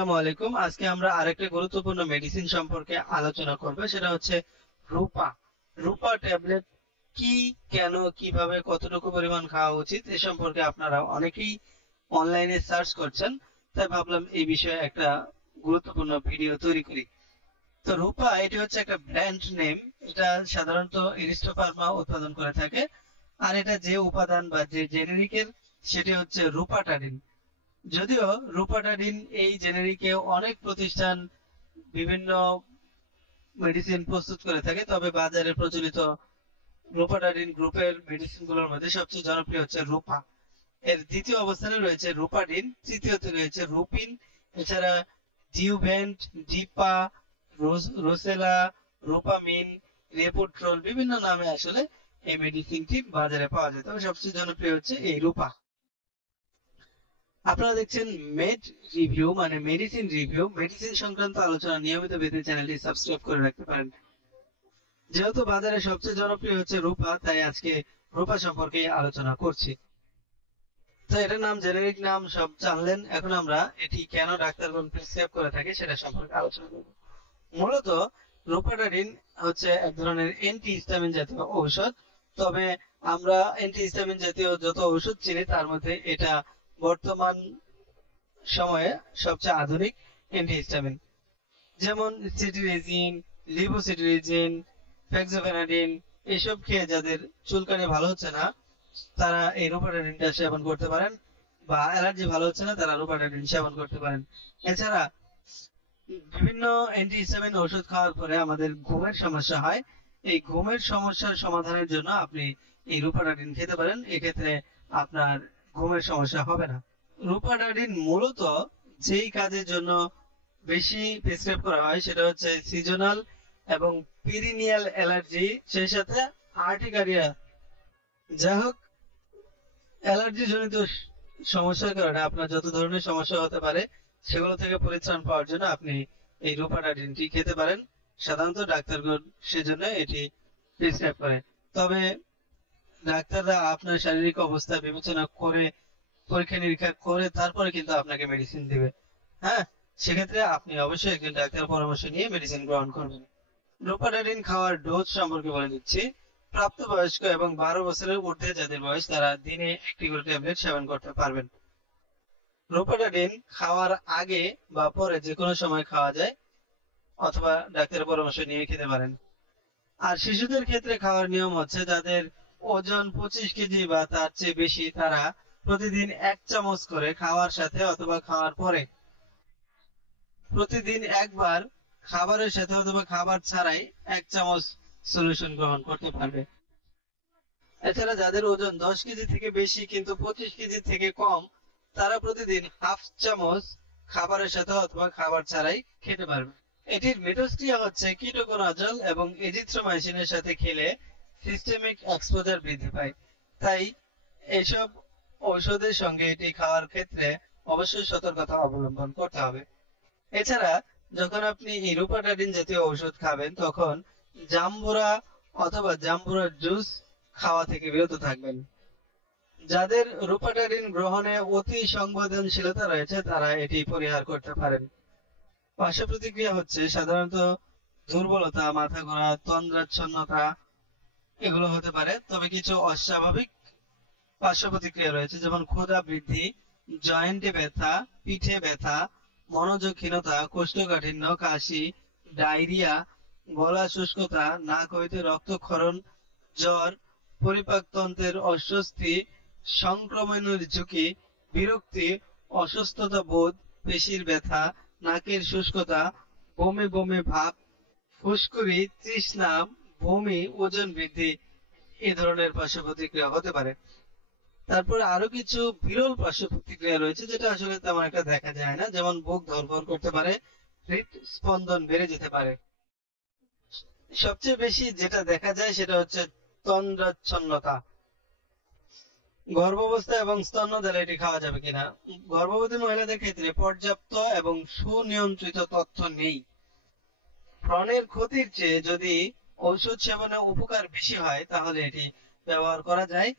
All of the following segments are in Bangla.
আসসালামু আলাইকুম। আজকে আমরা আরেকটা গুরুত্বপূর্ণ মেডিসিন সম্পর্কে আলোচনা করব, সেটা হচ্ছে রূপা। রূপা ট্যাবলেট কি, কেন, কিভাবে, কতটুকু পরিমাণ খাওয়া উচিত এ সম্পর্কে আপনারা অনেকেই অনলাইনে সার্চ করছেন। তাই ভাবলাম এই বিষয়ে একটা গুরুত্বপূর্ণ ভিডিও তৈরি করি। তো রূপা এটি হচ্ছে একটা ব্র্যান্ড নেম। এটা সাধারণত এরিস্টো ফার্মা উৎপাদন করে থাকে। আর এটা যে উপাদান বা যে জেনেরিকের সেটি হচ্ছে রূপাটাডিন। যদিও রূপাটাডিন এই জেনেরিকে অনেক প্রতিষ্ঠান বিভিন্ন মেডিসিন প্রস্তুত করে থাকে, তবে বাজারে প্রচলিত রূপাটাডিন গ্রুপের মেডিসিন গুলোর মধ্যে সবচেয়ে জনপ্রিয় হচ্ছে রূপা। এর দ্বিতীয় অবস্থানে রয়েছে রূপাডিন, তৃতীয়তে রয়েছে রুপিন। এছাড়া ডিউভেন্ট, ডিপা, রোসেলা, রূপামিন, রেপোট্রল বিভিন্ন নামে আসলে এই মেডিসিনটি বাজারে পাওয়া যায়, তবে সবচেয়ে জনপ্রিয় হচ্ছে এই রূপা। আপনারা দেখছেন মেড রিভিউ, মানে মেডিসিন রিভিউ। মেডিসিন সংক্রান্ত আলোচনা নিয়মিত পেতে চ্যানেলটি সাবস্ক্রাইব করে রাখতে পারেন। যেহেতু বাজারে সবচেয়ে জনপ্রিয় হচ্ছে রূপা, তাই আজকে রূপা সম্পর্কে আলোচনা করছি। তো এটার নাম, জেনেরিক নাম সব জানলেন। এখন আমরা এটি কেন ডাক্তারগণ প্রেসক্রাইব করে থাকে সেটা সম্পর্কে আলোচনা করব। মূলত রূপাটাডিন হচ্ছে এক ধরনের অ্যান্টি হিস্টামিন জাতীয় ঔষধ। তবে আমরা অ্যান্টি হিস্টামিন জাতীয় যত ঔষধ চিনি তার মধ্যে এটা বর্তমান সময়ে সবচেয়ে আধুনিক অ্যান্টিহিস্টামিন। যেমন সিটিরেজিন, লিভোসিটিরেজিন, ফেক্সোফেনাডিন এসব খেয়ে যাদের চুলকানি ভালো হচ্ছে না তারা এই রূপাটাডিনটা সেবন করতে পারেন, বা অ্যালার্জি ভালো হচ্ছে না তারা রূপাটাডিন সেবন করতে পারেন। এছাড়া বিভিন্ন অ্যান্টিহিস্টামিন ওষুধ খাওয়ার পরে আমাদের ঘুমের সমস্যা হয়। এই ঘুমের সমস্যার সমাধানের জন্য আপনি এই রূপাটাডিন খেতে পারেন, এক্ষেত্রে আপনার ঘুমের সমস্যা হবে না। রূপাটাডিন মূলত যেই কাজের জন্য বেশি প্রেসক্রাইব করা হয় সেটা হচ্ছে সিজনাল এবং পিরিনিয়াল অ্যালার্জি, সেই সাথে আর্টিকারিয়া। যাই হোক, অ্যালার্জি জনিত সমস্যার কারণে আপনার যত ধরনের সমস্যা হতে পারে সেগুলো থেকে পরিত্রাণ পাওয়ার জন্য আপনি এই রূপাটাডিনটি খেতে পারেন। সাধারণত ডাক্তারগণ সেজন্য এটি প্রেসক্রাইব করে। তবে ডাক্তাররা আপনার শারীরিক অবস্থা বিবেচনা করে, পরীক্ষা নিরীক্ষা করে তারপরে কিন্তু আপনাকে মেডিসিন দিবে। হ্যাঁ, সেক্ষেত্রে আপনি অবশ্যই একজন ডাক্তারের পরামর্শ নিয়ে মেডিসিন গ্রহণ করবেন। রূপাটাডিন খাওয়ার ডোজ সম্পর্কে বলে দিচ্ছি। প্রাপ্তবয়স্ক এবং 12 বছরের ঊর্ধ্বে যাদের বয়স তারা দিনে একটি করে ট্যাবলেট সেবন করতে পারবেন। রূপাটাডিন খাওয়ার আগে বা পরে যে কোনো সময় খাওয়া যায়, অথবা ডাক্তারের পরামর্শ নিয়ে খেতে পারেন। আর শিশুদের ক্ষেত্রে খাওয়ার নিয়ম হচ্ছে যাদের ওজন 25 কেজি বা তার চেয়ে বেশি তারা প্রতিদিন 1 চামচ করে খাওয়ার সাথে অথবা খাওয়ার পরে, প্রতিদিন একবার খাবারের সাথে অথবা খাবার ছাড়াই 1 চামচ সলিউশন গ্রহণ করতে পারবে। এছাড়া যাদের ওজন 10 কেজি থেকে বেশি কিন্তু 25 কেজি থেকে কম, তারা প্রতিদিন হাফ চামচ খাবারের সাথে অথবা খাবার ছাড়াই খেতে পারবে। এটির মিথস্ক্রিয়া হচ্ছে কিটোকোনাজল এবং এজিথ্রোমাইসিনের সাথে খেলে সিস্টেমিক এক্সপোজার বৃদ্ধি পায়। তাই এসব ঔষধের সঙ্গে এটি খাওয়ার ক্ষেত্রে অবশ্যই সতর্কতা অবলম্বন করতে হবে। এছাড়া যখন আপনি এই রূপাটাডিন জাতীয় ঔষধ খাবেন তখন জাম্বুরা অথবা জাম্বুরার জুস খাওয়া থেকে বিরত থাকবেন। যাদের রূপাটাডিন গ্রহণে অতি সংবেদনশীলতা রয়েছে তারা এটি পরিহার করতে পারেন। পার্শ্ব প্রতিক্রিয়া হচ্ছে সাধারণত দুর্বলতা, মাথা ঘোরা, তন্দ্রাচ্ছন্নতা এগুলো হতে পারে। তবে কিছু অস্বাভাবিক পার্শ্ব প্রতিক্রিয়া রয়েছে, যেমন ক্ষুধা বৃদ্ধি, জয়েন্টে ব্যথা, পিঠে ব্যথা, মনোযোগহীনতা, কোষ্ঠকাঠিন্য, কাশি, ডায়রিয়া, গলা শুষ্কতা, নাক হইতে রক্তক্ষরণ, জ্বর, পরিপাকতন্ত্রের অস্বস্তি, সংক্রমণের ঝুঁকি, বিরক্তি, অসুস্থতা বোধ, পেশির ব্যথা, নাকের শুষ্কতা, বমি বমি ভাব, ফুসকুড়ি, তৃষ্ণা, বমি, ওজন বৃদ্ধি এ ধরনের পার্শ্ব প্রতিক্রিয়া হতে পারে। তারপরে আরো কিছু বিরল পার্শ্ব প্রতিক্রিয়া রয়েছে যেটা আসলে তেমন একটা দেখা যায় না, যেমন বুক ধড়ফড় করতে পারে, হৃদস্পন্দন বেড়ে যেতে পারে। সবচেয়ে বেশি যেটা দেখা যায় সেটা হচ্ছে তন্দ্রাচ্ছন্নতা। গর্ভাবস্থা এবং স্তন্যদানে এটি খাওয়া যাবে কিনা। গর্ভবতী মহিলাদের ক্ষেত্রে পর্যাপ্ত এবং সুনিয়ন্ত্রিত তথ্য নেই। ব্রণের ক্ষতির চেয়ে যদি ঔষধ সেবনে উপকার বেশি হয় তাহলে এটি ব্যবহার করা যায়,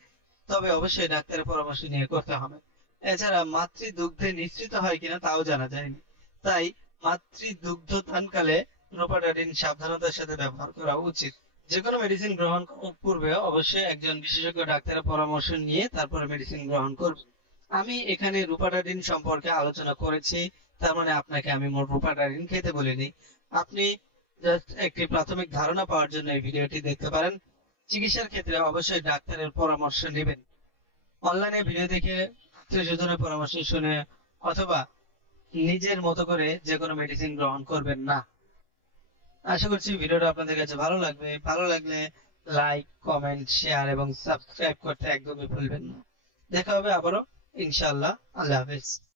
তবে অবশ্যই ডাক্তারের পরামর্শ নিয়ে করতে হবে। এছাড়া মাতৃদুগ্ধে নিঃসৃত হয় কিনা তাও জানা যায়নি। তাই মাতৃদুগ্ধদানকালে রোপাটাডিন সাবধানতার সাথে ব্যবহার করা উচিত। যে কোনো মেডিসিন গ্রহণ করার পূর্বে অবশ্যই একজন বিশেষজ্ঞ ডাক্তারের পরামর্শ নিয়ে তারপরে মেডিসিন গ্রহণ করবেন। আমি এখানে রোপাটাডিন সম্পর্কে আলোচনা করেছি, তার মানে আপনাকে আমি মোট রোপাটাডিন খেতে বলিনি। আপনি জাস্ট একটি প্রাথমিক ধারণা পাওয়ার জন্য এই ভিডিওটি দেখতে পারেন। চিকিৎসার ক্ষেত্রে অবশ্যই ডাক্তারের পরামর্শ নেবেন। অনলাইনে ভিডিও দেখে আত্মীয়-স্বজনের পরামর্শ শুনে অথবা নিজের মতো করে যে কোনো মেডিসিন গ্রহণ করবেন না। আশা করছি ভিডিওটা আপনাদের কাছে ভালো লাগবে। ভালো লাগলে লাইক, কমেন্ট, শেয়ার এবং সাবস্ক্রাইব করতে একদমই ভুলবেন না। দেখা হবে আবারও ইনশাআল্লাহ। আল্লাহ হাফেজ।